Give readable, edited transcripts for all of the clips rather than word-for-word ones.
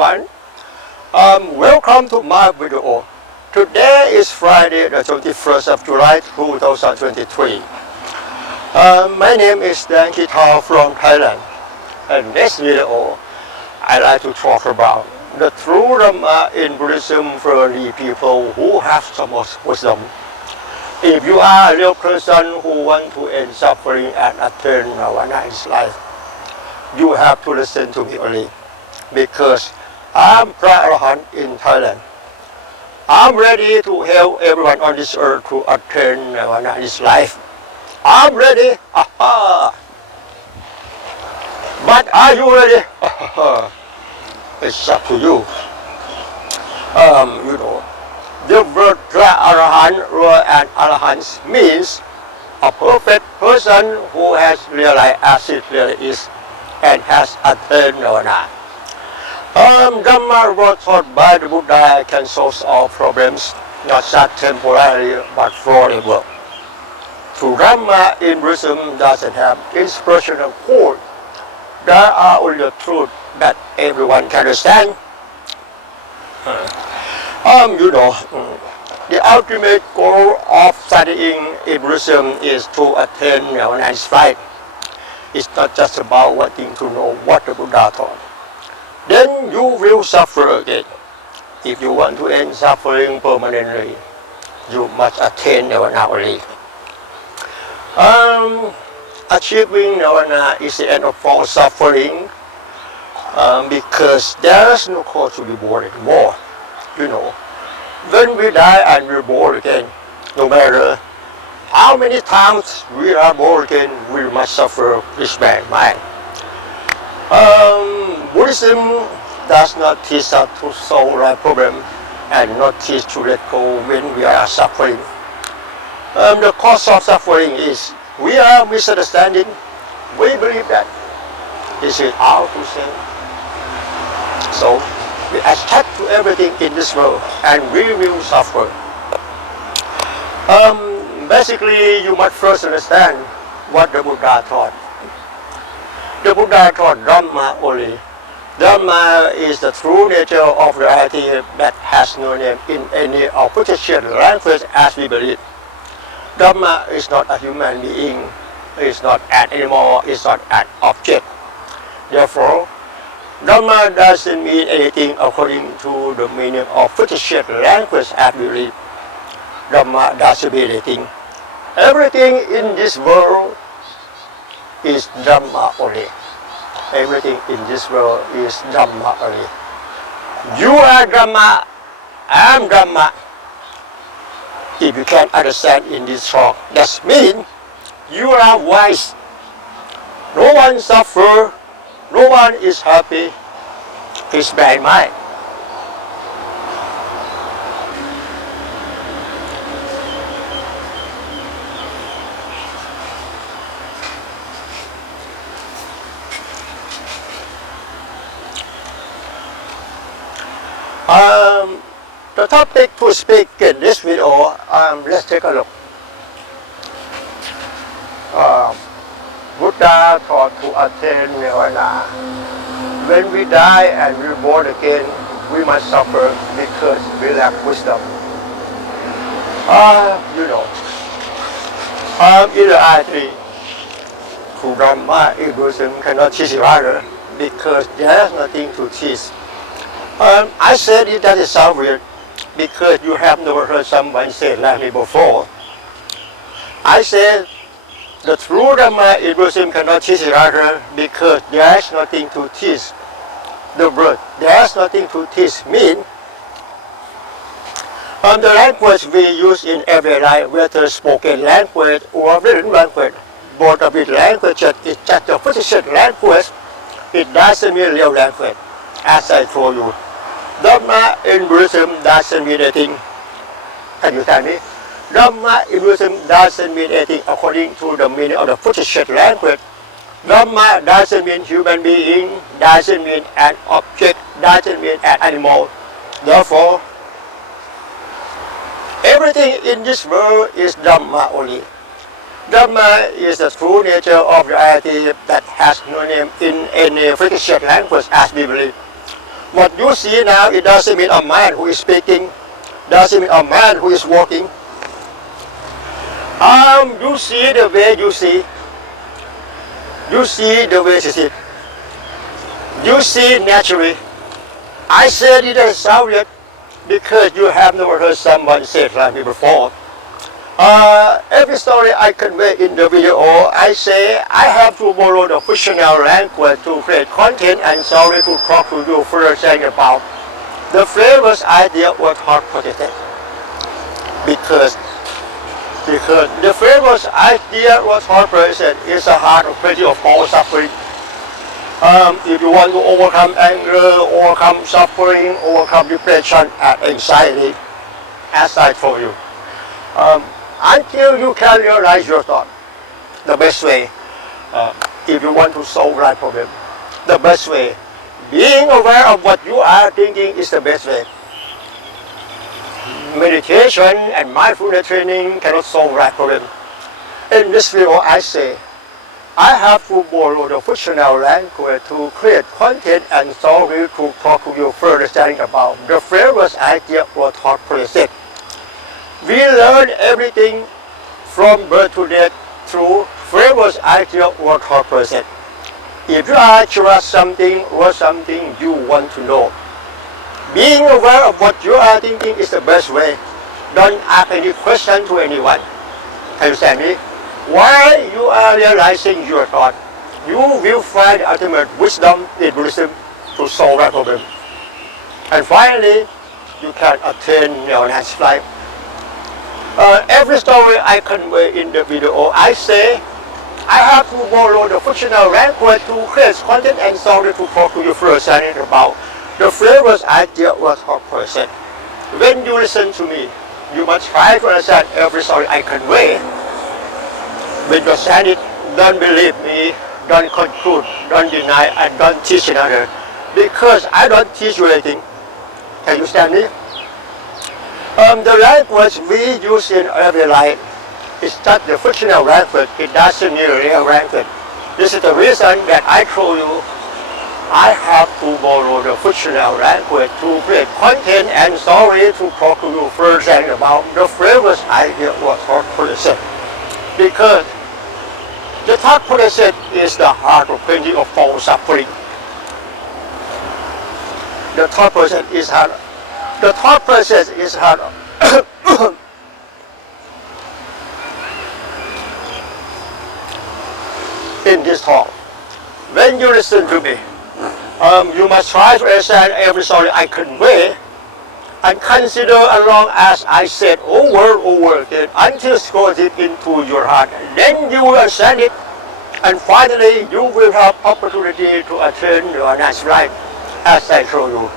everyone. Welcome to my video. Today is Friday, the 21st of July 2023. My name is Tathata from Thailand. In this video, I'd like to talk about the true Dharma in Buddhism for the people who have so much wisdom. If you are a real person who wants to end suffering and attain Nirvana in life, you have to listen to me only, because I'm Prarahant in Thailand. I'm ready to help everyone on this earth to attain Nirvana in this life. I'm ready. Aha. But are you ready? It's up to you. The word Arahant or an Arahant means a perfect person who has realized as it really is and has attained Nirvana. Dharma was taught by the Buddha can solve all problems, not just temporarily but forever. True Dharma in Buddhism doesn't have inspirational quote. There are only the truth that everyone can understand. The ultimate goal of studying in Buddhism is to attain Nirvana right. It's not just about wanting to know what the Buddha taught. Then you will suffer again. If you want to end suffering permanently, you must attain Nirvana only. Achieving Nirvana is the end of all suffering, because there is no cause to be born anymore. When we die and we're born again, no matter how many times we are born again, we must suffer this bad mind. Buddhism does not teach us to solve life problem and not teach to let go when we are suffering. The cause of suffering is we are misunderstanding. We believe that this is our true self. So we attach to everything in this world and we will suffer. Basically, you must first understand what the Buddha taught. The Buddha taught Dharma only. Dharma is the true nature of reality that has no name in any of fictitious language as we believe. Dharma is not a human being, it's not an animal, it's not an object. Therefore, Dharma doesn't mean anything according to the meaning of fictitious language as we believe. Dharma doesn't mean anything. Everything in this world is Dharma only. Everything in this world is Dharma only. You are Dharma, I am Dharma. If you can understand in this talk, that means you are wise. No one suffers, no one is happy. Please bear in mind. The topic to speak in this video, let's take a look. Buddha taught to attain Nirvana. When we die and we're born again, we must suffer because we lack wisdom. In reality, true Dharma in Buddhism cannot teach each other because there's nothing to teach. I said it doesn't sound weird because you have never heard someone say it like me before. I said the true Dharma in Buddhism cannot teach each other because there is nothing to teach. The word there is nothing to teach means the language we use in everyday life, whether spoken language or written language, both of these languages is just a fictitious language. It doesn't mean real language, as I told you. Dharma in Buddhism doesn't mean anything. Can you tell me? Dharma in Buddhism doesn't mean anything according to the meaning of the fictitious language. Dharma doesn't mean human being, doesn't mean an object, doesn't mean an animal. Therefore, everything in this world is Dharma only. Dharma is the true nature of reality that has no name in any fictitious language as we believe. What you see now, it doesn't mean a man who is speaking, doesn't mean a man who is walking. You see the way you see. You see the way you see. You see naturally. I said it as Soviet because you have never heard someone say it like me before. Every story I convey in the video, I say I have to borrow the fictional language to create content and sorry to talk to you further saying about the flavors idea was hard protected. Because the flavors idea was hard protected is a heart of plenty of all suffering. If you want to overcome anger, overcome suffering, overcome depression and anxiety, as I told you, until you can realize your thought, the best way, if you want to solve that problem, the best way, being aware of what you are thinking is the best way. Meditation and mindfulness training cannot solve that problem. In this video, I say, I have to borrow the fictional language to create content and story to talk to you further understanding about the flavors idea or thought process. We learn everything from birth to death through flavors idea or thought process. If you are curious something or something you want to know, being aware of what you are thinking is the best way. Don't ask any question to anyone. Understand me? While you are realizing your thought, you will find the ultimate wisdom in Buddhism to solve that problem. And finally, you can attain your next life. Every story I convey in the video, I say, I have to borrow the fictional language to create content and story to talk to you first and about the flavors idea or thought process. When you listen to me, you must try to understand every story I convey. When you understand it, don't believe me, don't conclude, don't deny, and don't teach another. Because I don't teach you anything. Can you understand me? The language we use in every life is not the fictional language, it doesn't mean real language. This is the reason that I told you I have to borrow the fictional language to create content and story to talk to you first and about the flavors idea or thought process. Because the thought process is the heart of plenty of false suffering. The thought process is hard. The thought process is hard. In this talk, when you listen to me, you must try to understand every story I convey and consider along as I said over again until it goes deep into your heart. Then you will understand it, and finally you will have opportunity to attain your next life, as I told you.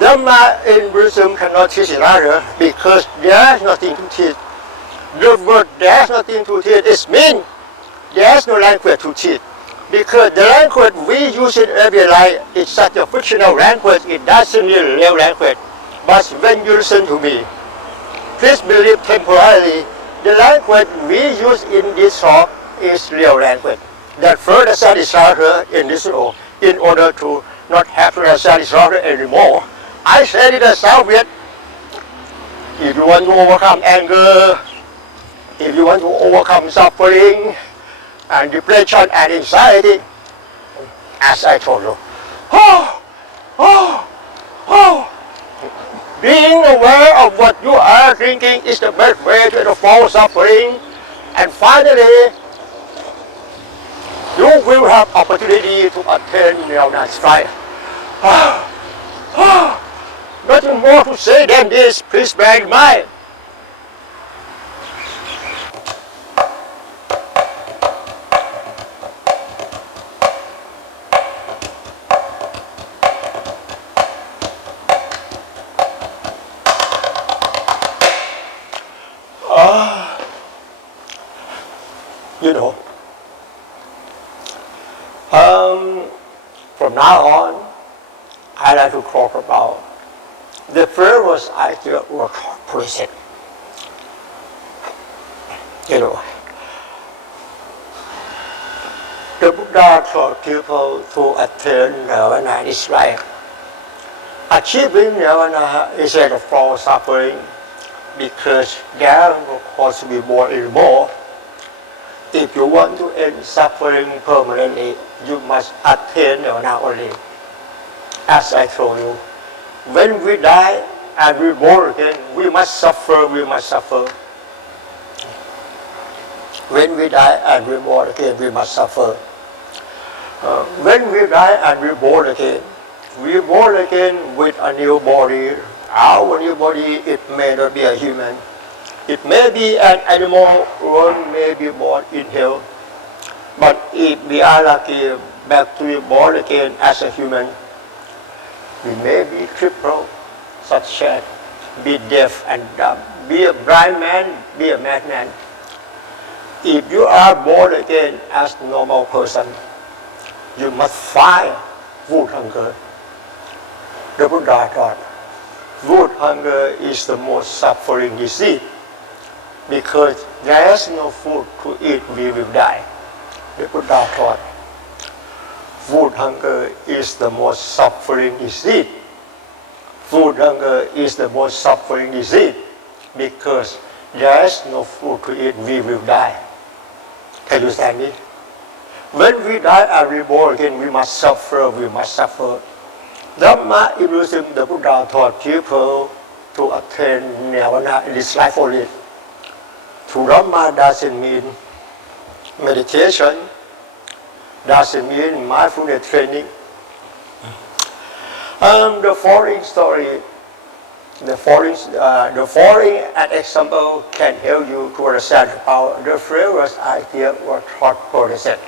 Dharma in Buddhism cannot teach another because there's nothing to teach. The word there's nothing to teach is mean there's no language to teach. Because the language we use in every life is such a fictional language, it doesn't mean real language. But when you listen to me, please believe temporarily, the language we use in this talk is real language. That further satisfies in this law, in order to not have to satisfy anymore. I said it as Soviet. If you want to overcome anger, if you want to overcome suffering, and depression and anxiety, as I told you. Being aware of what you are thinking is the best way to avoid suffering, and finally, you will have opportunity to attain your next life. Nothing more to say than this, please bear in mind. You know, from now on, I like to talk about the first idea or process. You know, the Buddha taught people to attain Nirvana in this life. Achieving Nirvana is like a false suffering because there cause to be more and more. If you want to end suffering permanently, you must attain Nirvana only. As I told you, when we die and we born again, we must suffer, we must suffer. When we die and we born again, we must suffer. When we die and we born again with a new body. Our new body, it may not be a human. It may be an animal, or may be born in hell. But if we are lucky back to be born again as a human, we may be crippled, such as be deaf and dumb, be a blind man, be a madman. If you are born again as a normal person, you must fight food hunger. The Buddha taught, food hunger is the most suffering disease because there is no food to eat, we will die. The Buddha taught, food hunger is the most suffering disease. Food hunger is the most suffering disease because there is no food to eat, we will die. Can you stand it? When we die and reborn again, we must suffer, we must suffer. Dharma in Buddhism, the Buddha taught people to attain Nirvana in this life only. To Dharma doesn't mean meditation, doesn't mean mindfulness training. The following story, the following example can help you to understand how the previous idea was thought process.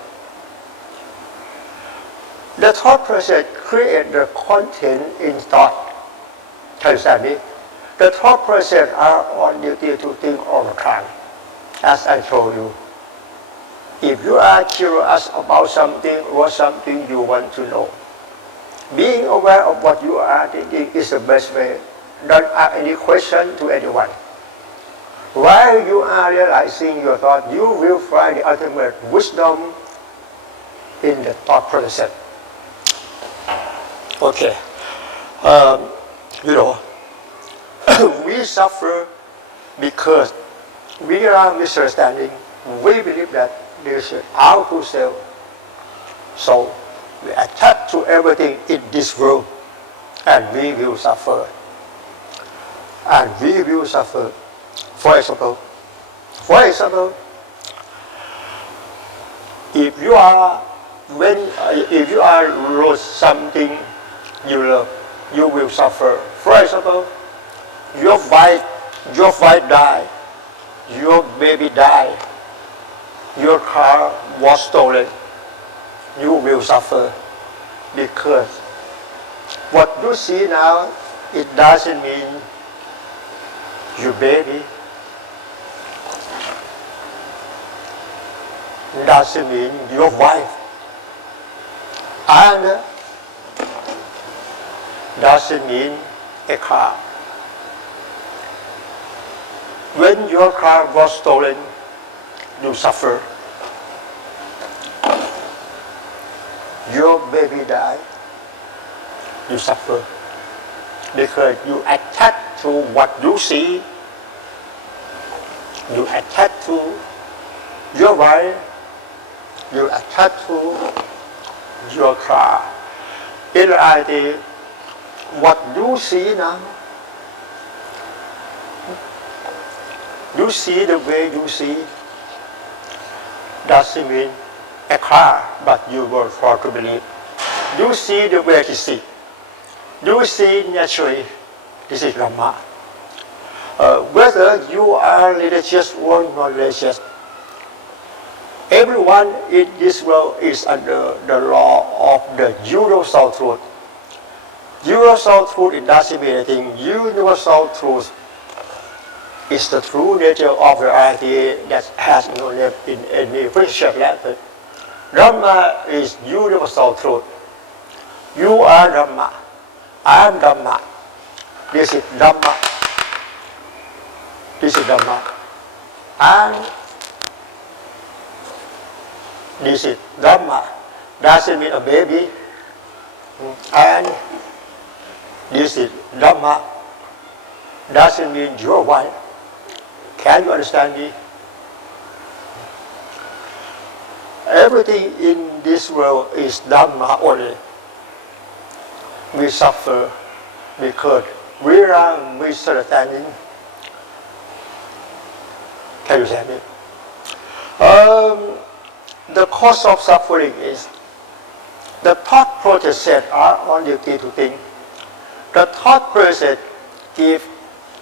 The thought process creates the content in thought. Can you understand me? The thought process are on duty to think all the time. As I told you, if you are curious about something or something you want to know, being aware of what you are thinking is the best way. Don't ask any question to anyone. While you are realizing your thought, you will find the ultimate wisdom in the thought process. Okay. We suffer because we are misunderstanding. We believe that this is our true self. So we attach to everything in this world and we will suffer. And we will suffer. For example, if you are lost something you love, you will suffer. For example, your wife died, your baby died, your car was stolen, you will suffer because what you see now, it doesn't mean your baby, doesn't mean your wife, and doesn't mean a car. When your car was stolen, you suffer. Your baby died, you suffer. Because you attach to what you see, you attach to your wife, you attach to your car. In reality, what you see now, you see the way you see, doesn't mean a car, but you were taught to believe. You see the way you see. You see naturally, this is Dharma. Whether you are religious or non-religious, everyone in this world is under the law of the universal truth. Universal truth, it doesn't mean anything. Universal truth is the true nature of reality that has no name in any fictitious language. Dharma is universal truth. You are Dharma. I am Dharma. This is Dharma. This is Dharma. And this is Dharma. Doesn't mean a baby. And This is Dharma. Doesn't mean you're right. Can you understand me? Everything in this world is Dharma only. We suffer because we are misunderstanding. Can you understand me? The cause of suffering is the thought processes are only to think. The thought process give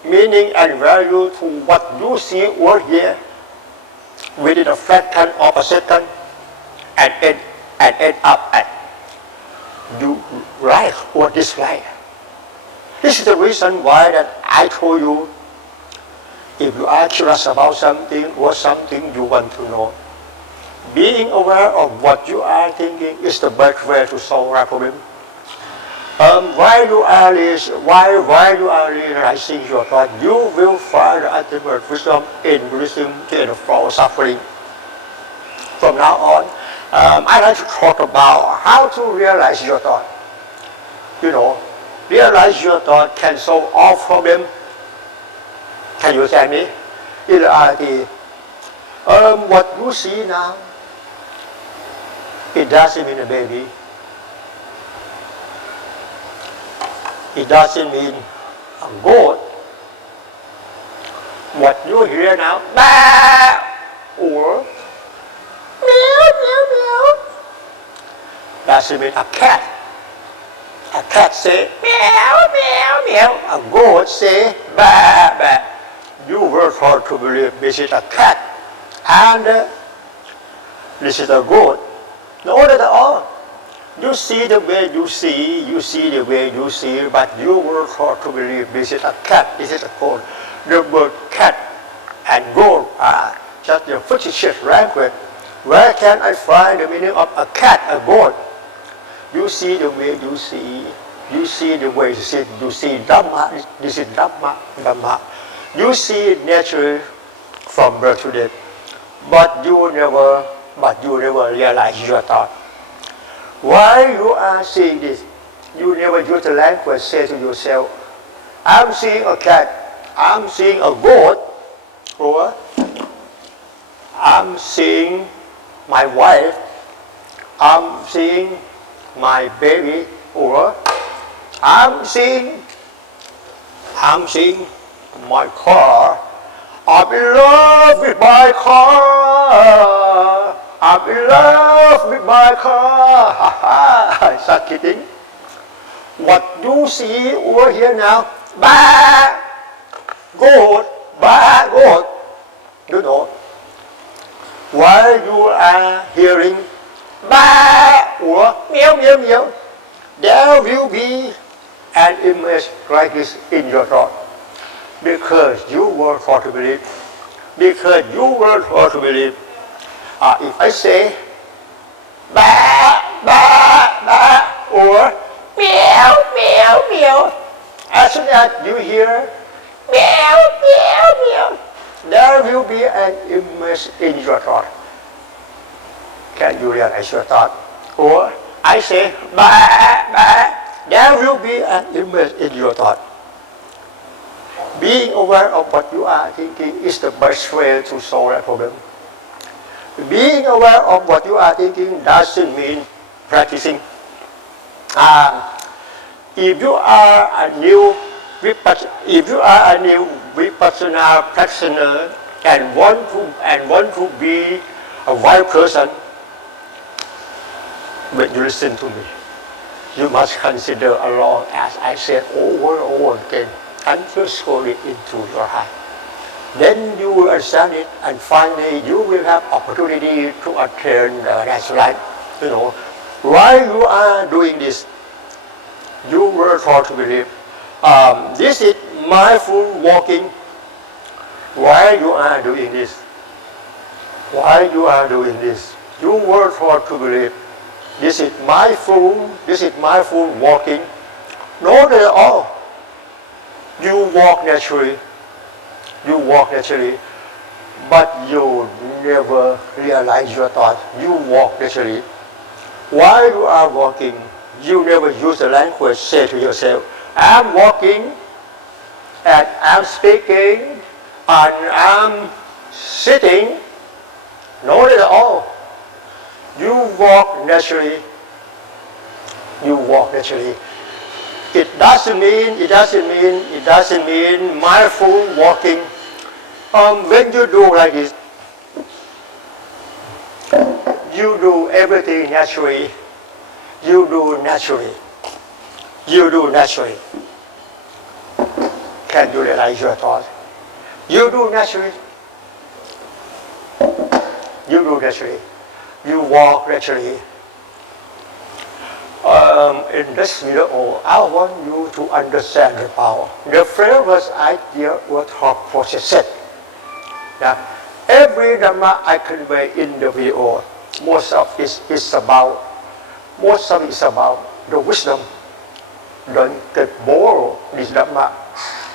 meaning and value to what you see or hear within a fraction of a second and end up at you like or dislike. This is the reason why that I told you, if you are curious about something or something you want to know, being aware of what you are thinking is the best way to solve a problem. While you are realizing your thought, you will find the ultimate wisdom in Buddhism to end all suffering. From now on, I like to talk about how to realize your thought. You know, realize your thought can solve all problems. Can you understand me? In reality, what you see now, it doesn't mean a baby. It doesn't mean a goat. What you hear now, bah, or meow, meow, meow, doesn't mean a cat. A cat say meow, meow, meow. A goat say bah, bah. You were taught to believe this is a cat and this is a goat. No, not at all. You see the way you see the way you see, but you were taught to believe this is a cat, this is a goat. The word cat and goat are just a fictitious language. Where can I find the meaning of a cat, a goat? You see the way you see the way you see Dharma, this is Dharma, Dharma. You see it naturally from birth to death, but you never realize your thought. While you are seeing this, you never use the language, say to yourself, I'm seeing a cat, I'm seeing a goat, or I'm seeing my wife, I'm seeing my baby, or I'm seeing my car, I'm in love with my car, I'm in love with my car. Start kidding. What you see over here now, bah, goat, you know. While you are hearing bah or meow, meow, meow, there will be an image like this in your thought. Because you were taught to believe. If I say ba ba ba or meow meow meow, as soon as you hear meow meow meow, there will be an image in your thought. Can you realize your thought? Or I say ba ba, there will be an image in your thought. Being aware of what you are thinking is the best way to solve a problem. Being aware of what you are thinking doesn't mean practicing. If you are a new vipassana practitioner and want to be a wise person, when you listen to me, you must consider along as I said over and over again, until slowly into your heart. Then you will understand it, and finally you will have opportunity to attain the next life. You know, while you are doing this, you were taught to believe. This is mindful walking. While you are doing this, you were taught to believe. This is mindful walking. Not at all. You walk naturally, but you never realize your thoughts. You walk naturally. While you are walking, you never use the language, say to yourself, I'm walking and I'm speaking and I'm sitting, not at all. You walk naturally. You walk naturally. It doesn't mean mindful walking. When you do like this, you do everything naturally. You do naturally. You do naturally. Can you realize your thought? You do naturally. You do naturally. You walk naturally. In this video, I want you to understand the power. The first idea was thought process. Now, every Dharma I convey in the video, most of it is about the wisdom. Don't get bored this Dharma.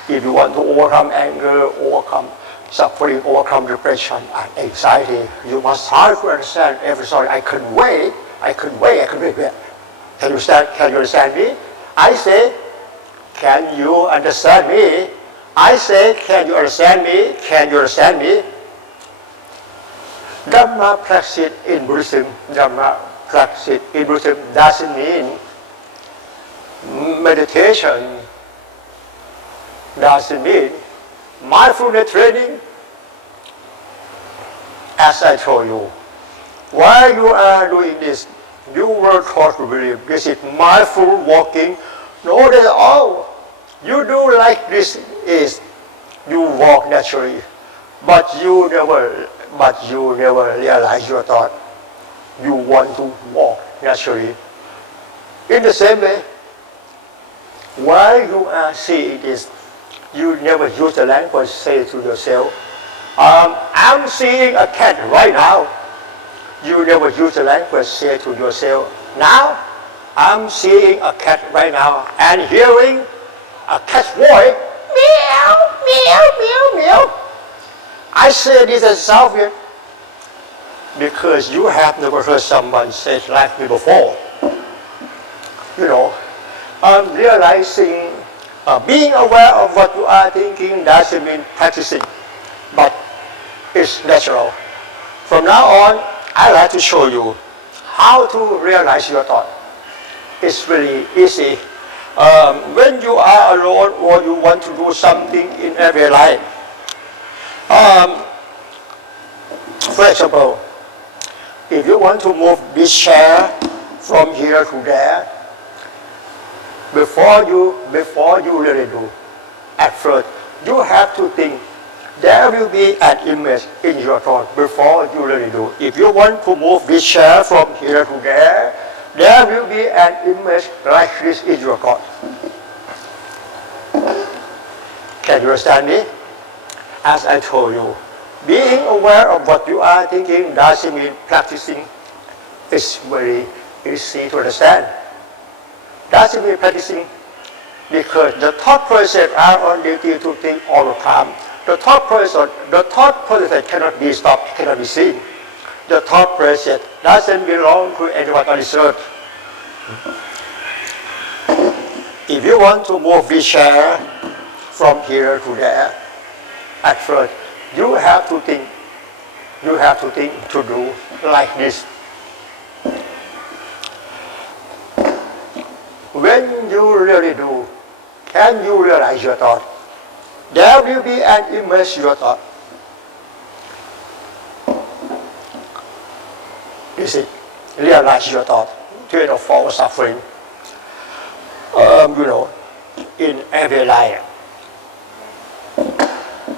If you want to overcome anger, overcome suffering, overcome depression and anxiety, you must try to understand every story I convey. Can you understand me? I say, can you understand me? I say, can you understand me? Can you understand me? Dharma practice in Buddhism, doesn't mean meditation, doesn't mean mindfulness training. As I told you, while you are doing this, you were taught to believe this is mindful walking. Not at all. You do like this is you walk naturally, but you never realize your thought. You want to walk naturally. In the same way, while you are seeing this, you never use the language, say to yourself, I'm seeing a cat right now. You never use the language, say to yourself, now I'm seeing a cat right now and hearing a cat's voice, meow, meow, meow, meow. I say this as self-here because you have never heard someone say it like me before. You know, realizing, being aware of what you are thinking doesn't mean practicing, but it's natural. From now on, I'd like to show you how to realize your thought. It's really easy. When you are alone or you want to do something in every life. For example, if you want to move this chair from here to there, before you really do, at first, you have to think. There will be an image in your thought before you really do. If you want to move this chair from here to there, there will be an image like this in your thought. Can you understand me? As I told you, being aware of what you are thinking doesn't mean practicing. It's very easy to understand. Doesn't mean practicing because the thought process are on duty to think all the time. The thought process cannot be stopped, cannot be seen. The thought process doesn't belong to anyone on this earth. If you want to move this chair from here to there, at first, you have to think to do like this. When you really do, can you realize your thought? There will be an image in your thought. You see, realize your thought. Train of false suffering. In every life,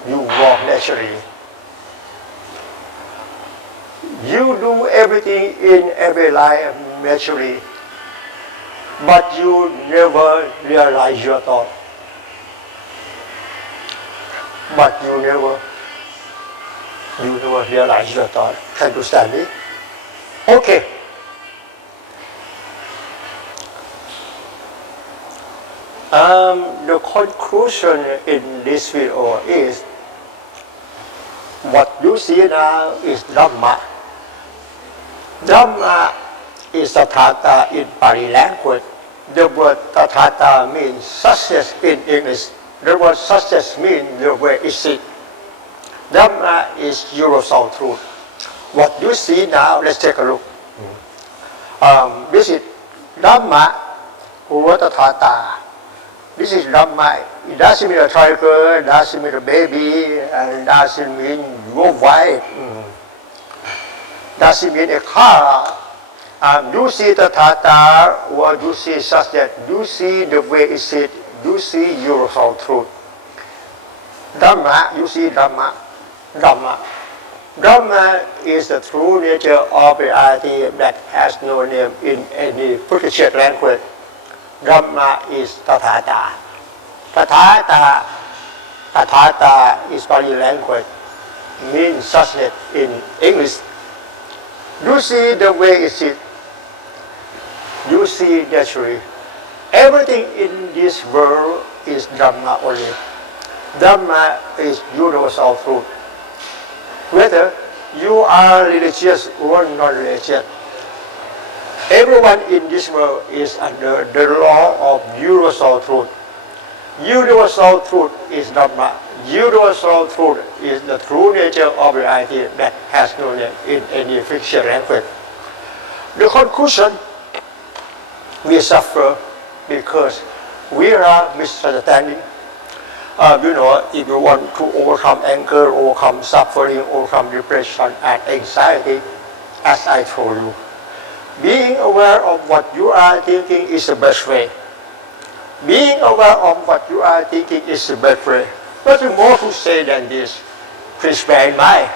you walk naturally. You do everything in every life naturally, but you never realize your thought. But you never realize your thought. Can you understand me? Okay. The conclusion in this video is what you see now is Dharma. Dharma is Tathata in Pali language. The word Tathata means suchness in English. The word suchness means the way is it. Dharma is universal truth. What you see now, let's take a look. This is Dharma or Tathata. This is Dharma. It doesn't mean a tiger, it doesn't mean a baby, and it doesn't mean your wife. Doesn't mean a car. You see Tathata or you see such that you see the way is it, you see universal truth. Dharma, you see Dharma. Dharma is the true nature of reality that has no name in any fictitious language. Dharma is Tathata. Tathata is Pali language, means suchness in English. You see the way is it. You see naturally. Everything in this world is Dharma only. Dharma is universal truth. Whether you are religious or non-religious, everyone in this world is under the law of universal truth. Universal truth is Dharma. Universal truth is the true nature of reality that has no name in any fictional language. The conclusion, we suffer because we are misunderstanding. If you want to overcome anger, overcome suffering, overcome depression and anxiety, as I told you, being aware of what you are thinking is the best way. Being aware of what you are thinking is the best way. Nothing more to say than this. Please bear in mind.